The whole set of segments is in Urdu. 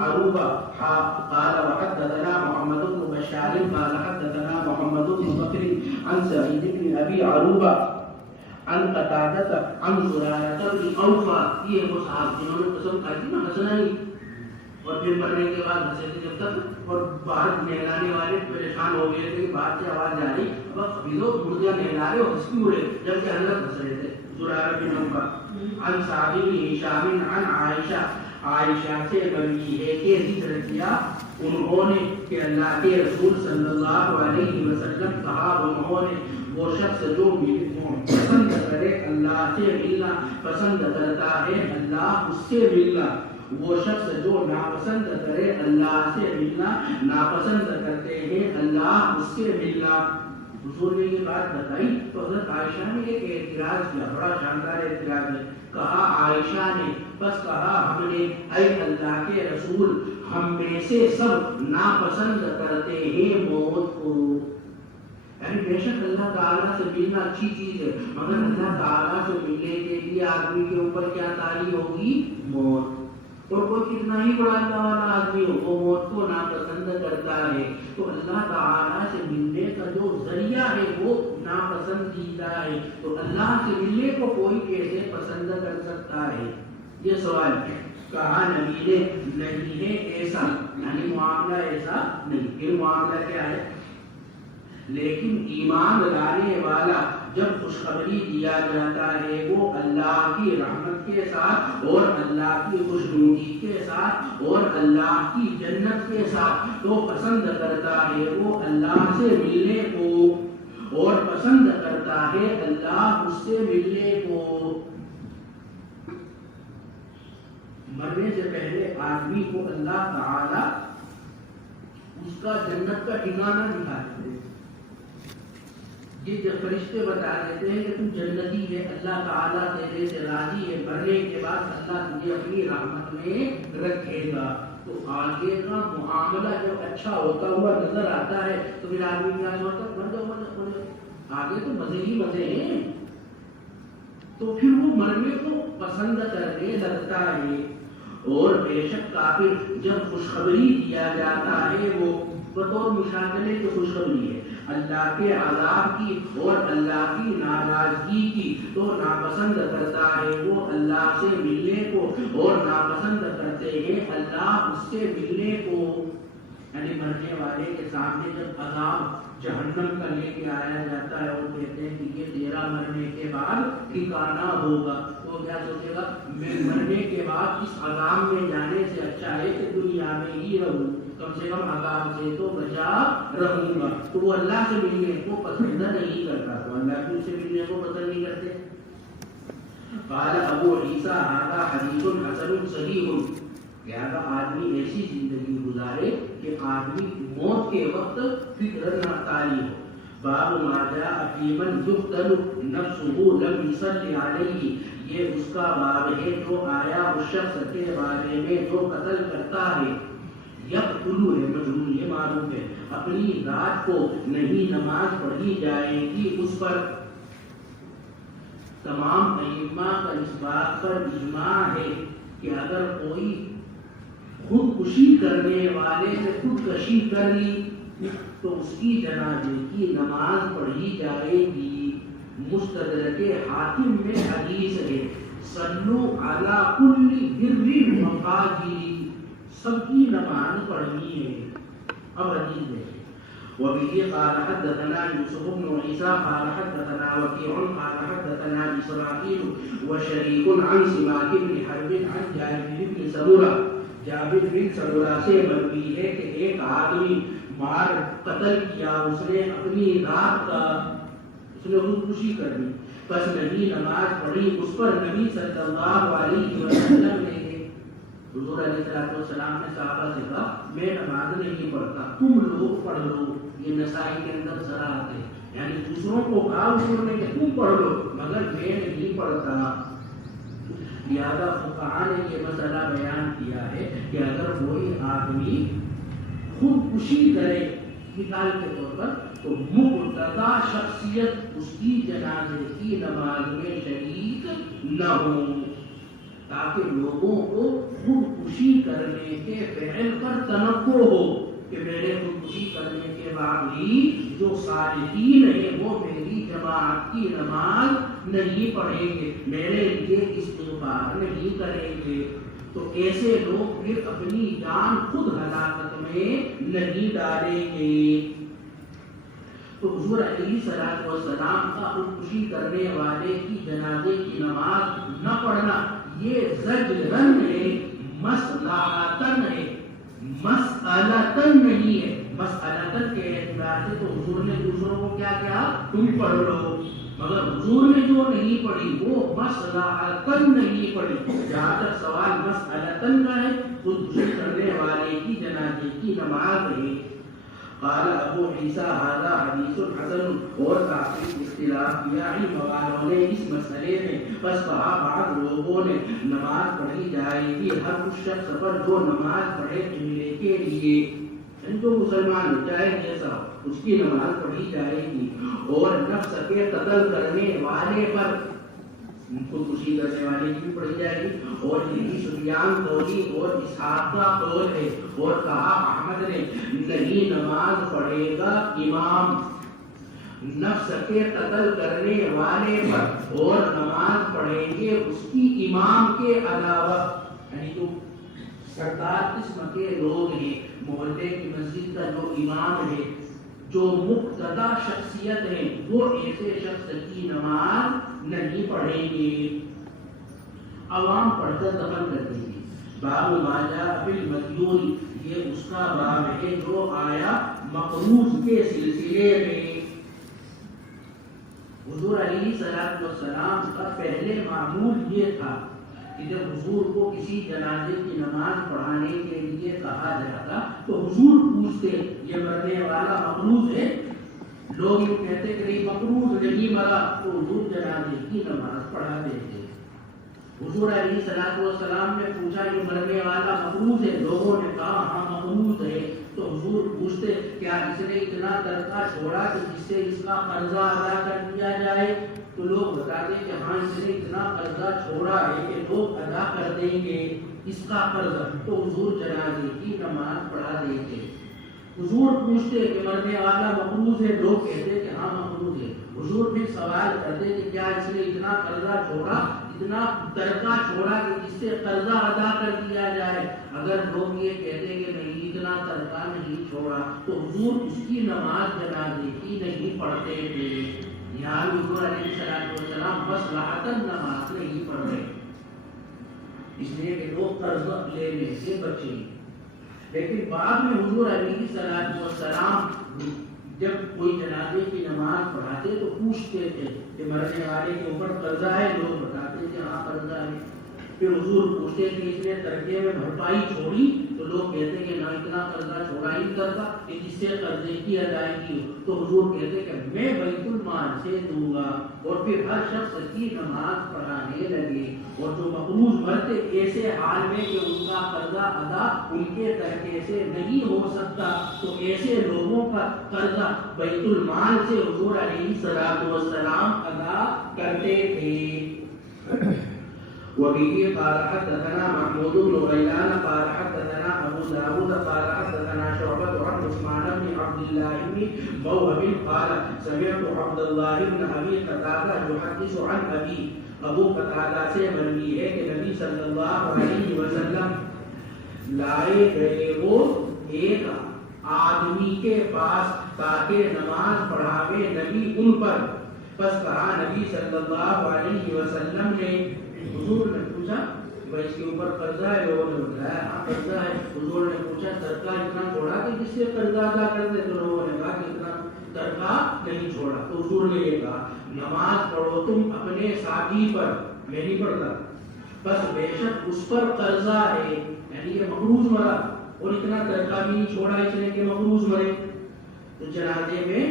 عروبة قال وحدثنا محمد بن بشار قال حدثنا محمد بن بكر عن سعيد بن أبي عروبة عن قتادة عن زرارة بن أوفى. یہ وہ صاحب جنہوں نے قسم کھائی تھی نا ہنسنا نہیں اور پھر مرنے کے بعد ہنسے تھے جب تک اور باہر نہلانے والے پریشان ہو گئے تھے باہر سے آواز جا رہی اب خبیزوں مردیاں نہلا رہے اور ہنس کیوں رہے جبکہ حضرت ہنس رہے تھے. زرارة بن أوفى عن سعد بن هشام عن عائشة عائشہ سے بنی ہے کہ ذکر کیا انہوں نے کہ اللہ کے رسول صلی اللہ علیہ وسلم کہا انہوں نے وہ شخص جو پسند کرے اللہ سے ملنا پسند کرتا ہے اللہ اس سے ملنا وہ شخص جو ناپسند کرے اللہ سے ملنا ناپسند کرتے ہیں اللہ اس سے ملنا. حضور نے یہ بات بتائی تو حضرت عائشہ نے ایک اعتراض کیا بڑا شاندار اعتراض ہے. کہا عائشہ نے بس کہا ہم نے اے اللہ کے رسول ہم میں سے سب ناپسند کرتے ہیں موت کو. یعنی بے شک اللہ تعالیٰ سے ملنا اچھی چیز ہے مگر اللہ تعالیٰ سے ملنے کے لیے آدمی کے اوپر کیا تاری ہوگی موت. اور کوئی کتنا ہی بڑا اللہ والا آدمی ہو وہ موت کو ناپسند کرتا ہے تو اللہ تعالیٰ سے ملنے کا جو ذریعہ ہے وہ ناپسندیدہ ہے تو اللہ سے ملنے کو کوئی کیسے پسند کر سکتا ہے. یہ سوال ہے. کہا نبی نے نہیں ہے ایسا یعنی معاملہ ایسا نہیں. یہ معاملہ کیا ہے لیکن ایمان لانے والا جب خوشخبری دیا جاتا ہے وہ اللہ کی رحمت کے ساتھ اور اللہ کی خوشنودی کے ساتھ اور اللہ کی جنت کے ساتھ تو پسند کرتا ہے وہ اللہ سے ملنے کو اور پسند کرتا ہے اللہ اس سے ملنے کو. مرنے سے پہلے آدمی کو اللہ تعالی اس کا جنت کا ٹھکانہ دکھاتے ہیں. یہ جب فرشتے بتا دیتے ہیں کہ تم جنتی ہے اللہ تعالیٰ تیرے سے راضی ہے مرنے کے بعد اللہ تجھے اپنی رحمت میں رکھے گا تو آگے کا معاملہ جب اچھا ہوتا ہوا نظر آتا ہے تو پھر آدمی کیا سوچتا مر جاؤ آگے تو مزے ہی مزے ہیں تو پھر وہ مرنے کو پسند کرنے لگتا ہے. اور بے شک کافر جب خوشخبری دیا جاتا ہے وہ بطور مشاغلے کی خوشخبری ہے اللہ کے عذاب کی اور اللہ کی ناراضگی کی تو ناپسند کرتا ہے وہ اللہ سے ملنے کو اور ناپسند کرتے ہیں اللہ اس سے ملنے کو. یعنی مرنے والے کے سامنے جب عذاب جہنم کا لے کے آیا جاتا ہے اور کہتے ہیں کہ یہ تیرا مرنے کے بعد ٹھکانہ ہوگا تو کیا سوچے گا میں مرنے کے بعد اس عذاب میں جانے سے اچھا ہے کہ دنیا میں ہی رہوں کم سے کم عذاب سے تو بچا رہوں گا. تو وہ اللہ سے ملنے کو پسند نہیں کرتا تو اللہ بھی اسے ملنے کو پسند نہیں کرتے. قال ابو عیسیٰ ھذا حدیث حسن صحیح. لہذا آدمی ایسی زندگی گزارے کہ آدمی موت کے وقت فکر نہ تاری ہو. باب ما جاء فی من یقتل نفسه لم یصلی علیہ. یہ اس کا باب ہے جو آیا اس شخص کے بارے میں جو قتل کرتا ہے یقتلو ہے مجرور یہ معروف ہے اپنی ذات کو نہیں نماز پڑھی جائے گی اس پر. تمام ائمہ کا اس بات پر اجماع ہے کہ اگر کوئی خودکشی کرنے والے سے خودکشی کر لی تو اس کی جنازے کی نماز پڑھی جائے گی. مستدرک حاکم میں حدیث ہے صلو علی کل بر وفاجر سب کی نماز پڑھنی ہے. اب حدیث دیکھیں. وبه قال حدثنا يوسف بن عيسى قال حدثنا وكيع قال حدثنا إسرائيل وشريك عن سماك بن حرب عن جابر بن سمرة. جابر بن سمرة سے مروی ہے کہ ایک آدمی مار قتل کیا اس نے اپنی ذات کا اس نے خودکشی کر لی بس نہیں نماز پڑھی اس پر نبی صلی اللہ علیہ وسلم نے حضور علیہ السلام نے صحابہ سے کہا میں نماز نہیں پڑھتا تم لوگ پڑھ لو. یہ نسائی کے اندر صراحت ہے یعنی دوسروں کو کہا حضور نے کہ تم پڑھ لو مگر میں نہیں پڑھتا. لہذا فقہاء نے یہ مسئلہ بیان کیا ہے کہ اگر کوئی آدمی خودکشی کرے مثال کے طور پر تو مقتدا شخصیت اس کی جنازے کی نماز میں شریک نہ ہو. تاکہ لوگوں کو خودکشی کرنے کے فعل پر تنبہ ہو کہ میرے خودکشی کرنے کے بعد بھی جو صالحین ہیں وہ میری جماعت کی نماز نہیں پڑھیں گے، میرے لیے استغفار نہیں کریں گے، تو ایسے لوگ پھر اپنی جان خود ہلاکت میں نہیں ڈالیں گے۔ تو حضور علیہ السلام کا خودکشی کرنے والے کی جنازے کی نماز نہ پڑھنا یہ زجرن ہے، مصلحتن ہے، مسئلتن نہیں ہے۔ مسئلتن کے اعتبار سے تو حضور نے دوسروں کو کیا کیا، تم پڑھ لو، مگر حضور نے جو نہیں پڑھی وہ مصلحتن نہیں پڑھی۔ جہاں تک سوال مسئلتن کا ہے، خودکشی کرنے والے کی جنازے کی نماز ہے۔ قال ابو عیسیٰ ھذا حدیث حسن، اور کافی اختلاف کیا علم والوں نے اس مسئلے میں، بس کہا بعض لوگوں نے نماز پڑھی جائے گی ہر اس شخص پر جو نماز پڑھے قبلے کے لیے، جو مسلمان ہو چاہے جیسا اس کی نماز پڑھی جائے گی، اور نفس کے قتل کرنے والے پر خودکشی کرنے والے کی بھی پڑھی جائے گی، اور یہی سفیان ثوری اور اسحاق کا قول ہے۔ اور کہا احمد نے نہیں نماز پڑھے گا امام نفس کے قتل کرنے والے پر، اور نماز پڑھیں گے اس کی امام کے علاوہ، یعنی جو سردار قسم کے لوگ ہیں، محلے کی مسجد کا جو امام ہے، جو مقتدا شخصیت ہے، وہ ایسے شخص کی نماز نہیں پڑھیں گے، عوام پڑھ کر دفن کر دیں گے۔ باب ما جاء فی المدیون، یہ اس کا باب ہے جو آیا مقروض کے سلسلے میں۔ حضور علیہ السلام کا پہلے معمول یہ تھا کہ جب حضور کو کسی جنازے کی نماز پڑھانے کے لیے کہا جاتا تو حضور پوچھتے یہ مرنے والا مقروض ہے؟ لوگ یہ کہتے کہ نہیں مقروض نہیں مرا، تو حضور جنازے کی نماز پڑھا دیتے۔ حضور علیہ السلام نے پوچھا یہ مرنے والا مقروض ہے؟ لوگوں نے کہا ہاں مقروض ہے، تو حضور پوچھتے کیا اس نے اتنا ترکہ چھوڑا کہ جس سے اس کا قرضہ ادا کر دیا جائے؟ تو لوگ بتاتے کہ ہاں اس نے اتنا قرضہ چھوڑا ہے کہ لوگ ادا کر دیں گے اس کا قرضہ، تو حضور جنازے کی نماز پڑھا دیتے۔ حضور پوچھتے کہ مرنے والا مقروض ہے؟ لوگ کہتے کہ ہاں مقروض ہے۔ حضور پھر سوال کرتے کہ کیا اس نے اتنا قرضہ چھوڑا، اتنا ترکہ چھوڑا کہ جس سے قرضہ ادا کر دیا جائے؟ اگر لوگ یہ کہتے کہ نہیں اتنا ترکہ نہیں چھوڑا، تو حضور اس کی نماز جنازے کی نہیں پڑھتے تھے۔ یہاں حضور علیہ السلام مصلحتاً نماز نہیں پڑھ رہے، اس لیے کہ لوگ قرض لینے سے بچیں۔ لیکن بعد میں حضور علیہ السلام جب کوئی جنازے کی نماز پڑھاتے تو پوچھتے تھے کہ مرنے والے کے اوپر قرضہ ہے؟ لوگ بتاتے تھے ہاں قرضہ ہے۔ پھر حضور پوچھتے کہ اس نے ترکے میں بھرپائی چھوڑی؟ تو لوگ کہتے کہ نہ اتنا قرضہ چھوڑا ہی کرتا کہ جس سے قرضے کی ادائیگی ہو۔ تو حضور کہتے کہ میں بیت المال سے دوں گا، اور پھر ہر شخص کی نماز پڑھانے لگے۔ اور جو مقروض مرتے ایسے حال میں کہ ان کا قرضہ ادا ان کے ترکے سے نہیں ہو سکتا، تو ایسے لوگوں پر قرضہ بیت المال سے حضور علیہ السلام ادا کرتے تھے۔ وبه قال حدثنا محمود بن غيلان قال حدثنا ابو داود قال حدثنا شعبة عن عثمان بن عبد الله بن موهب قال سمعت عبد الله بن ابي قتادة يحدث عن ابي، ابو قتادہ سے مروی ہے کہ نبی صلی اللہ علیہ وسلم لائے گئے وہ ایک آدمی کے پاس تاکہ نماز پڑھاوے نبی ان پر، پس کہا نبی صلی اللہ علیہ وسلم نے، حضور نے پوچھا بھائی اس کے اوپر قرضہ ہے؟ لوگوں نے بتایا ہاں قرضہ ہے۔ حضور نے پوچھا ترکہ اتنا چھوڑا کہ جس سے قرضہ ادا کر دے؟ تو لوگوں نے کہا کہ اتنا ترکہ نہیں چھوڑا۔ تو حضور نے یہ کہا نماز پڑھو تم اپنے ساتھی پر، میں نہیں پڑھتا، بس بے شک اس پر قرضہ ہے، یعنی یہ مقروض مرا اور اتنا ترکہ بھی نہیں چھوڑا اس نے کہ مقروض مرے۔ تو جنازے میں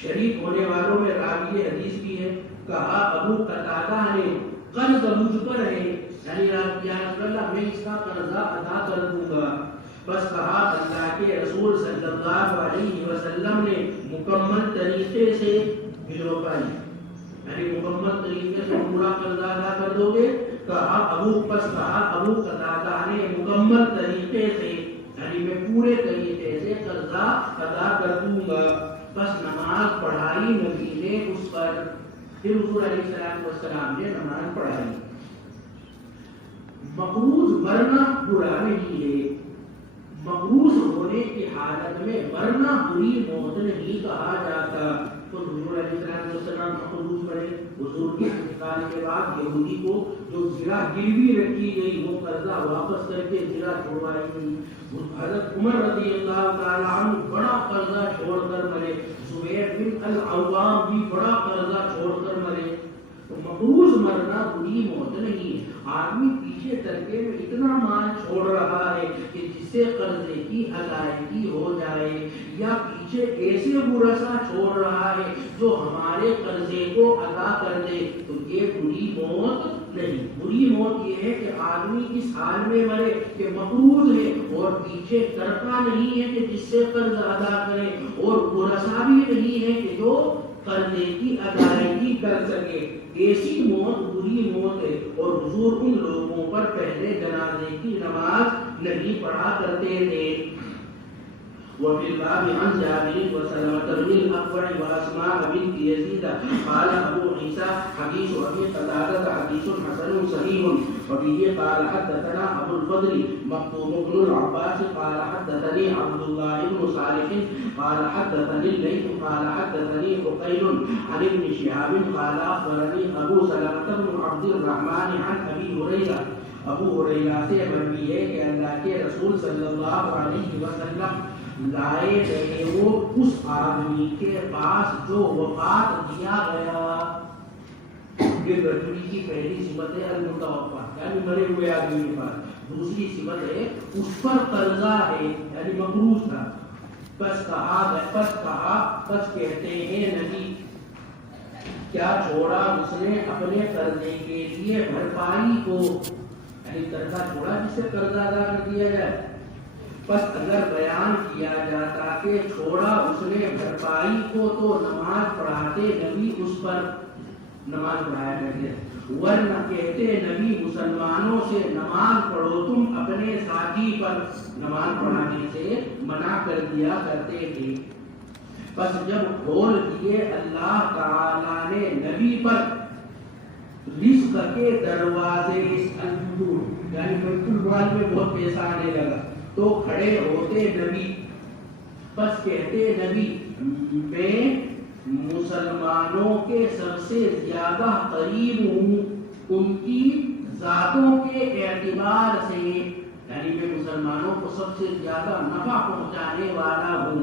شریک ہونے والوں میں راوی حدیث بھی ہے، کہا ابو قتادہ نے قرض مجھ پر ہے، یعنی یا رسول اللہ میں اس کا قرضہ ادا کر دوں گا۔ بس کہا اللہ کے رسول صلی اللہ علیہ وسلم نے مکمل طریقے سے بھرپائی، یعنی مکمل طریقے سے پورا قرضہ ادا کر دو گے کہا ابو قتادہ نے مکمل طریقے سے یعنی میں پورے طریقے سے قرضہ ادا کر دوں گا. بس نماز پڑھائی نبی نے اس پر. پھر حضور علیہ السلام نے نماز پڑھائی. مقروض مرنا برا نہیں ہے. مقروض ہونے کی حالت میں مرنا بری موت نہیں کہا جاتا. تو حضور علیہ السلام مقروض بنے. حضور کے انتقال کے بعد یہودی کو جو زرہ گروی رکھی گئی وہ قرضہ واپس کر کے زرہ چھوڑوائی گئی. حضرت عمر رضی اللہ تعالیٰ عنہ بڑا قرضہ چھوڑ کر مرے. زبیر بن العوام بھی بڑا قرضہ چھوڑ کر مرے. تو مقروض مرنا بری موت نہیں. آدمی پیچھے ترکے میں اتنا مال چھوڑ رہا ہے کہ جس سے قرضے کی ادائیگی ہو جائے, یا پیچھے ایسے ورثہ چھوڑ رہا ہے جو ہمارے قرضے کو ادا کر دے, تو یہ بری موت نہیں. بری موت یہ ہے کہ آدمی اس حال میں مرے کہ مقروض ہے اور پیچھے ترکہ نہیں ہے کہ جس سے قرض ادا کرے, اور ورثہ بھی نہیں ہے کہ جو قرضے کی ادائیگی کر سکے. ایسی موت بری موت ہے. اور حضور ان لوگوں پر پہلے جنازے کی نماز نہیں پڑھا کرتے تھے. وفي الباب عن جابر وسلمة بن الأكوع وأسماء بنت يزيد قال أبو عيسى حديث أبي قتادة حديث حسن صحيح. وبه قال حدثنا أبو الفضل مكتوم بن العباس قال حدثني عبد الله بن صالح قال حدثني الليث قال حدثني عقيل عن ابن شهاب قال أخبرني أبو سلمة بن عبد الرحمن عن أبي هريرة. ابو ہریرہ سے مروی ہے کہ اللہ کے رسول صلی اللہ علیہ وسلم لائے گئے وہ اس آدمی کے پاس جو وفات دیا گیا. یہ رجوعی کی پہلی صفت ہے المتوفا, یعنی مرے ہوئے آدمی کے پاس. دوسری صفت ہے اس پر قرضہ ہے, یعنی مقروض تھا. پس کہتے ہیں نبی کیا چھوڑا اس نے اپنے قرضے کے لیے بھرپائی کو, یعنی قرضہ چھوڑا جس سے قرضہ ادا کر دیا جائے. بس اگر بیان کیا جاتا کہ چھوڑا اس نے بھرپائی کو تو نماز پڑھاتے نبی اس پر نماز پڑھایا کرتے, ورنہ کہتے نبی مسلمانوں سے نماز پڑھو تم اپنے ساتھی پر. نماز پڑھانے سے منع کر دیا کرتے تھے. بس جب کھول دیے اللہ تعالیٰ نے نبی پر رزق کے دروازے, یعنی بیت المال میں بہت پیسہ آنے لگا تو کھڑے ہوتے نبی. بس کہتے نبی میں مسلمانوں کے سب سے زیادہ قریب ہوں ان کی ذاتوں کے اعتبار سے, یعنی میں مسلمانوں کو سب سے زیادہ نفع پہنچانے والا ہوں.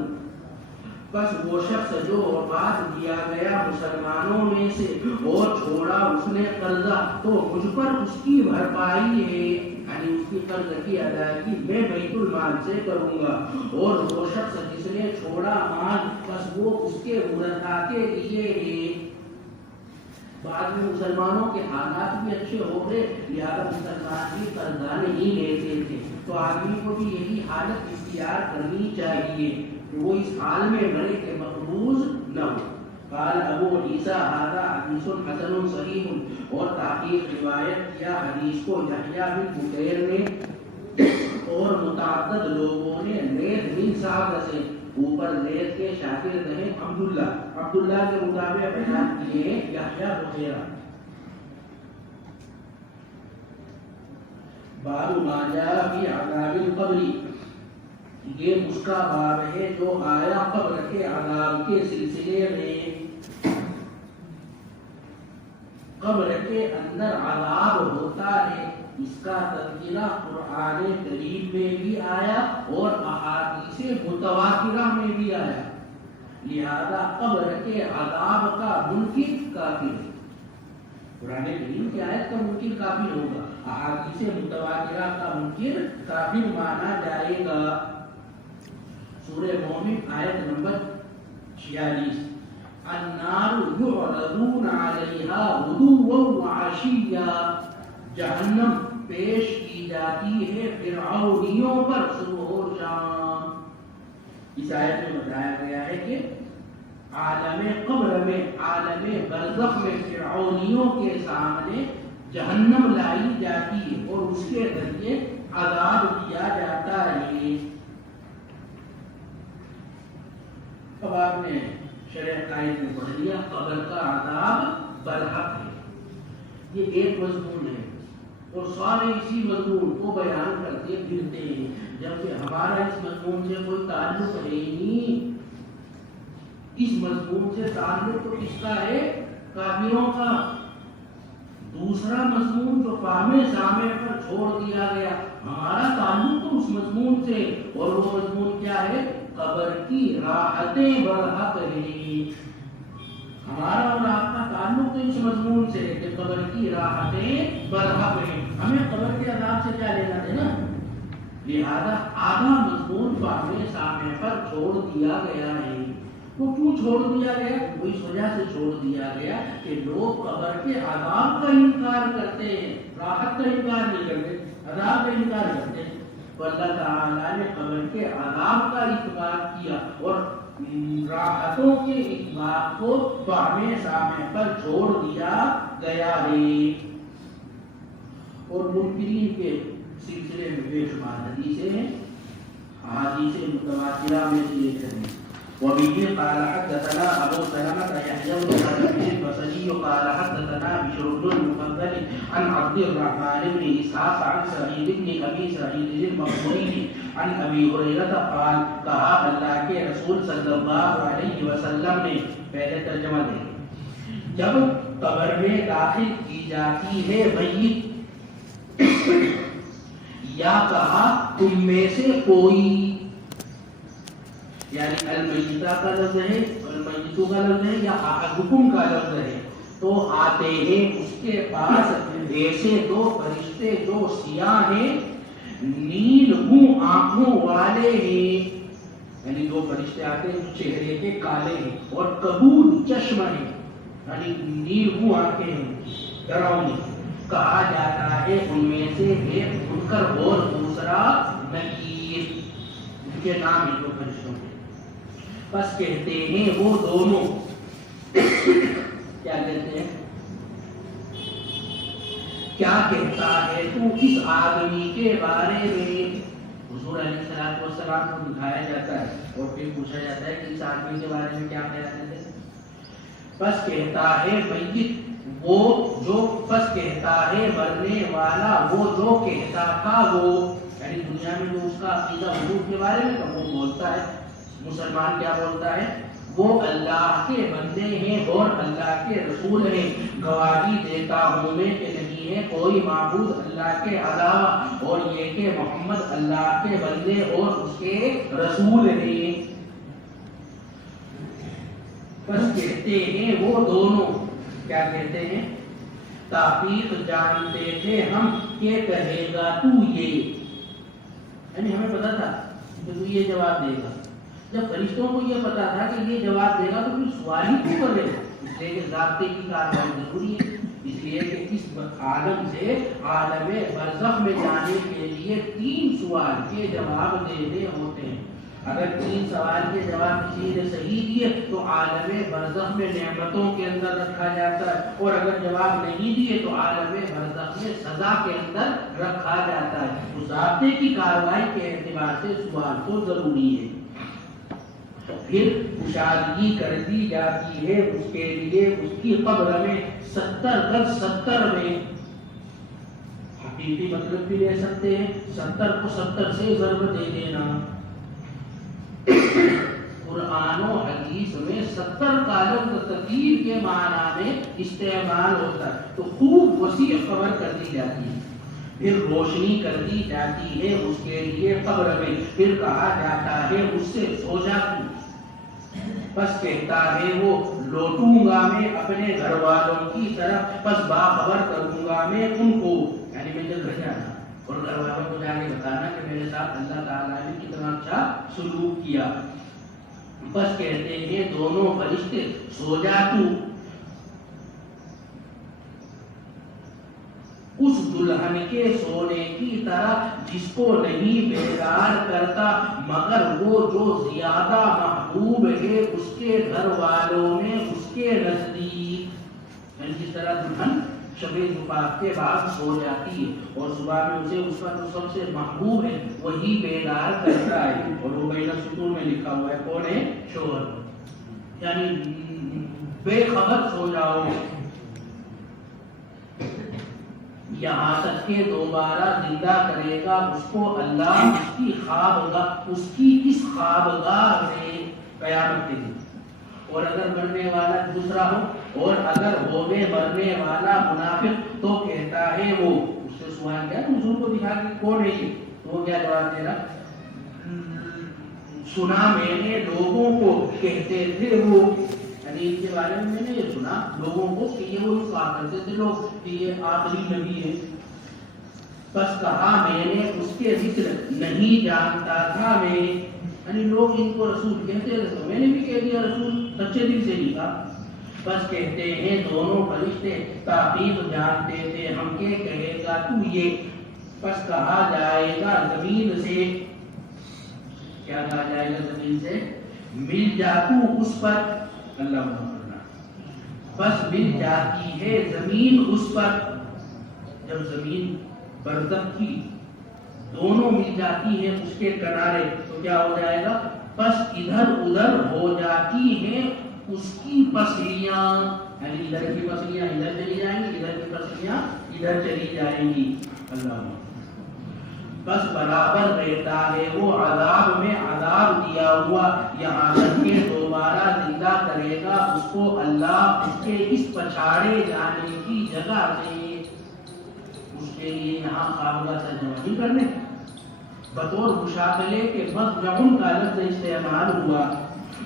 بس وہ شخص جو وفات دیا گیا مسلمانوں میں سے اور چھوڑا اس نے قرضہ تو مجھ پر اس کی بھرپائی ہے, یعنی اس کی قرض کی ادائیگی میں بیت المال سے کروں گا. اور وہ شخص جس نے چھوڑا مال بس وہ اس کے ورثاء کے لیے ہے. بعد میں مسلمانوں کے حالات بھی اچھے ہو گئے لہذا مسلمان بھی قرضہ نہیں لیتے تھے. تو آدمی کو بھی یہی حالت اختیار کرنی چاہیے کہ وہ اس حال میں مرے کہ مقروض نہ ہو. قال ابو عیسیٰ هذا حدیث حسن صحیح. اور تحقیق روایت کیا حدیث کو یحییٰ بن بکیر نے اور متعدد لوگوں نے لیث بن سعد سے. اوپر لیث کے شاگرد ہیں عبداللہ کے مطابق بیان کیے یحییٰ بکیر. باب ما جاء فی عذاب القبر, یہ اس کا باب ہے جو آیا قبر کے عذاب کے سلسلے میں. قبر کے اندر عذاب ہوتا ہے, اس کا تذکرہ قرآن کریم میں بھی آیا اور احادیث متواترہ میں بھی آیا. لہذا قبر کے عذاب کا منکر کافر ہے. قرآن کریم کی آیت کا منکر کافر ہوگا, احادیث متواترہ کا منکر کافر مانا جائے گا. سورہ مومن آیت نمبر 46. النار یعرضون علیہا غدوا وعشیا, جہنم پیش کی جاتی ہے فرعونیوں پر صبح و شام. اس آیت میں بتایا گیا ہے کہ عالم قبر میں عالم برزخ میں فرعونیوں کے سامنے جہنم لائی جاتی ہے اور اس کے ذریعے عذاب کیا جاتا ہے۔ اب آپ نے شرح قائد میں پڑھ لیا قبر کا عذاب برحق ہے، یہ ایک مضمون ہے اور سارے اسی مضمون کو بیان کرتے پھرتے ہیں، جبکہ ہمارا اس مضمون سے کوئی تعلق ہے ہی نہیں۔ اس مضمون سے تعلق تو کس کا ہے؟ کافروں کا۔ دوسرا مضمون جو فہم سامع پر چھوڑ دیا گیا، ہمارا تعلق تو اس مضمون سے، اور وہ مضمون کیا ہے؟ قبر کی راحتیں برحق ہے۔ ہمارا اور آپ کا تعلق تو اس مضمون سے ہے کہ قبر کی راحتیں برحق ہے، ہمیں قبر کے عذاب سے کیا لینا دینا؟ لہذا آدھا مضمون فہم سامع پر چھوڑ دیا گیا ہے۔ وہ کیوں چھوڑ دیا گیا؟ وہ اس وجہ سے چھوڑ دیا گیا کہ لوگ قبر کے عذاب کا انکار کرتے ہیں، راحت کا انکار نہیں کرتے، عذاب کا انکار کرتے ہیں۔ تو اللہ تعالیٰ نے قبر کے عذاب کا اثبات کیا اور راحتوں کے اثبات کو فہم سامع پر چھوڑ دیا گیا ہے۔ اور منکرین کے سلسلے میں بے شمار حدیثیں ہیں، احادیث متواترہ میں سے ایک ہے۔ وبه قال حدثنا ابو سلمة يحيى بن ابي البصري قال حدثنا بشر بن المفضل عن عبد الرحمن بن اسحاق عن سعيد بن ابي سعيد المقبوري عن ابي هريرة قال کہا اللہ کے رسول صلی اللہ علیہ وسلم نے، پہلے ترجمہ دیں، جب قبر میں داخل کی جاتی ہے میت، یا کہا تم میں سے کوئی، یعنی المیتہ کا لفظ ہے، المیتو کا لفظ ہے یا احدکم کا لفظ ہے، تو آتے ہیں اس کے پاس ایسے دو فرشتے جو سیاہ ہیں، نیل منہ آنکھوں والے ہیں، یعنی دو فرشتے آتے ہیں جو چہرے کے کالے ہیں اور کبود چشم ہیں، یعنی نیل منہ آنکھیں ہیں، ڈراؤنی۔ کہا جاتا ہے ان میں سے ایک منکر اور دوسرا نکیر، ان کے نام ہیں دو فرشتوں کے۔ بس کہتے ہیں وہ دونوں، کیا کہتے ہیں؟ کیا کہتا ہے تو اس آدمی کے بارے میں؟ حضور علیہ السلام کو دکھایا جاتا ہے اور پھر پوچھا جاتا ہے کہ اس آدمی کے بارے میں کیا خیال ہے؟ بس کہتا ہے میت وہ جو، بس کہتا ہے مرنے والا وہ جو کہتا تھا وہ، یعنی دنیا میں جو اس کا عقیدہ حضور کے بارے میں وہ بولتا ہے۔ مسلمان کیا بولتا ہے؟ وہ اللہ کے بندے ہیں اور اللہ کے رسول ہیں، گواہی دیتا ہوں میں کہ نہیں ہے کوئی معبود اللہ کے علاوہ، اور یہ کہ محمد اللہ کے بندے اور اس کے رسول ہیں۔ بس کہتے ہیں وہ دونوں، کیا کہتے ہیں؟ تحقیق جانتے تھے ہم کہ کہے گا تو یہ، یعنی ہمیں پتا تھا کہ تو یہ جواب دے گا۔ جب فرشتوں کو یہ پتا تھا کہ یہ جواب دے گا تو پھر سوال ہی کیوں کرے؟ اس لیے کہ ضابطے کی کارروائی ضروری ہے، اس لیے کہ اس عالم سے عالم برزخ میں جانے کے لیے 3 سوال کے جواب دینے ہوتے ہیں۔ اگر 3 سوال کے جواب کسی نے صحیح دیے تو عالم برزخ میں نعمتوں کے اندر رکھا جاتا ہے، اور اگر جواب نہیں دیے تو عالم برزخ میں سزا کے اندر رکھا جاتا ہے۔ تو ضابطے کی کارروائی کے اعتبار سے سوال تو ضروری ہے۔ پھر کشادگی کر دی جاتی ہے اس کے لیے اس کی قبر میں 70 گز 70 میں، حقیقی مطلب بھی لے سکتے ہیں، 70 کو 70 سے ضرب دے دینا۔ قرآن و حدیث میں 70 کا لفظ تکبیر کے معنی میں استعمال ہوتا ہے، تو خوب وسیع قبر کر دی جاتی ہے، پھر روشنی کر دی جاتی ہے اس کے لیے قبر میں، پھر کہا جاتا ہے اس سے سو جا تو، بس کہتا ہے وہ لوٹوں گا میں اپنے گھر والوں کی طرف، بس باخبر کروں گا میں ان کو، یعنی میں جب گھر جانا اور گھر والوں کو جا کے بتانا کہ میرے ساتھ اللہ تعالیٰ نے کتنا اچھا سلوک کیا۔ بس کہتے ہیں دونوں فرشتے سو جا تو، اس دلہن کے سونے کی طرح جس کو نہیں بیدار کرتا مگر وہ جو زیادہ محبوب ہے اس کے گھر والوں میں اس کے نزدیک، یعنی جس طرح دلہن شب زفاف کے بعد سو جاتی ہے اور صبح میں اسے اس کا جو سب سے محبوب ہے وہی بیدار کرتا ہے، اور وہ بین السطور میں لکھا ہوا ہے کون ہے؟ شوہر، یعنی بے خبر سو جاؤ یہاں تک کہ دوبارہ زندہ کرے گا اس کو اللہ اس کی اس خوابگاہ سے قیامت کے دن۔ اور اگر مرنے والا دوسرا ہو اور اگر ہوئے مرنے والا منافق تو کہتا ہے وہ، اس سے سوال کیا حضور کو دکھا کہ کون ہے یہ، تو وہ کیا جواب دے رہا؟ سنا میں نے لوگوں کو کہتے تھے وہ، یعنی ان کے بارے میں نے یہ سنا لوگوں کو کہ یہ وہ کہا کرتے تھے لوگ کہ یہ آخری نبی ہے، بس کہا میں نے اس کے ذکر نہیں جانتا تھا میں، یعنی لوگ ان کو رسول کہتے تھے تو میں نے بھی کہہ دیا رسول، سچے دل سے نہیں کہا۔ بس کہتے ہیں دونوں فرشتے تعقیب جانتے تھے ہم کے کہے گا تو یہ، بس کہا جائے گا زمین سے، کیا کہا جائے گا زمین سے؟ مل جا تو اس پر، اللہ کرنا، بس مل جاتی ہے زمین اس پر، جب زمین برزخ کی دونوں مل جاتی ہے اس کے کنارے تو کیا ہو جائے گا؟ بس ادھر ادھر ہو جاتی ہیں اس کی پسلیاں، یعنی ادھر کی پسلیاں ادھر چلی جائیں گی، ادھر کی پسلیاں ادھر چلی جائیں گی، اللہ بس برابر رہتا ہے وہ عذاب میں عذاب دیا ہوا، یہاں تک کہ دوبارہ زندہ کرے گا اس کو اللہ اس کے اس پچھاڑے جانے کی جگہ سے، اس کے لیے یہاں قابلہ ترجمہ کرنے بطور مشاکلے کے مضمون کا لفظ استعمال ہوا۔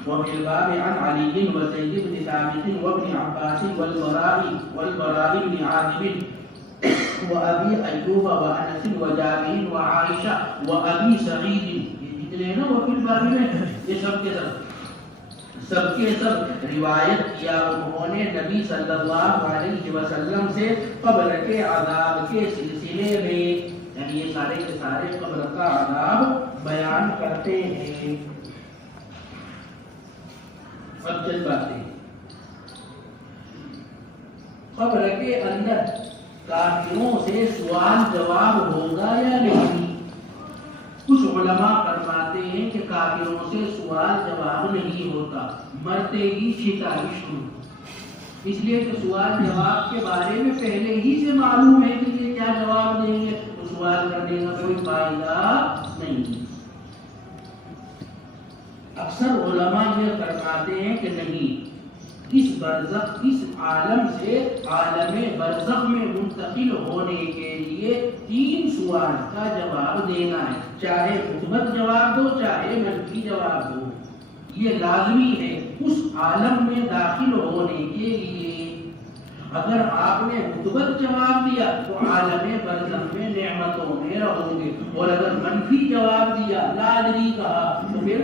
وفي الباب عن علي وزيد بن ثابت وابن عباس والبراء بن عازب وابي ايوب وانس وجابر وعائشہ وابي سعيد، اتنے نا وفي الباب میں یہ سب کے سب روایت کیا انہوں نے نبی صلی اللہ علیہ وسلم سے قبر کے عذاب کے سلسلے میں، یعنی یہ سارے کے سارے قبر کا عذاب بیان کرتے ہیں۔ اب چند باتیں، قبر کے اندر کافروں سے سوال جواب ہوگا یا نہیں؟ کچھ علماء فرماتے ہیں کہ کافروں سے سوال جواب نہیں ہوتا، مرتے ہی شکایت شروع، اس لیے کہ سوال جواب کے بارے میں پہلے ہی سے معلوم ہے کہ یہ کیا جواب دیں گے، تو سوال کرنے کا کوئی فائدہ نہیں۔ اکثر علماء یہ فرماتے ہیں کہ نہیں، اس برزخ اس عالم سے عالم برزخ میں منتقل ہونے کے لیے 3 سوال کا جواب دینا ہے، چاہے مثبت جواب دو چاہے منفی جواب دو، یہ لازمی ہے اس عالم میں داخل ہونے کے لیے۔ اگر آپ نے مثبت جواب دیا تو عالم برزخ میں نعمتوں میں رہو گے، اور اگر منفی جواب دیا لا ادری کہا تو پھر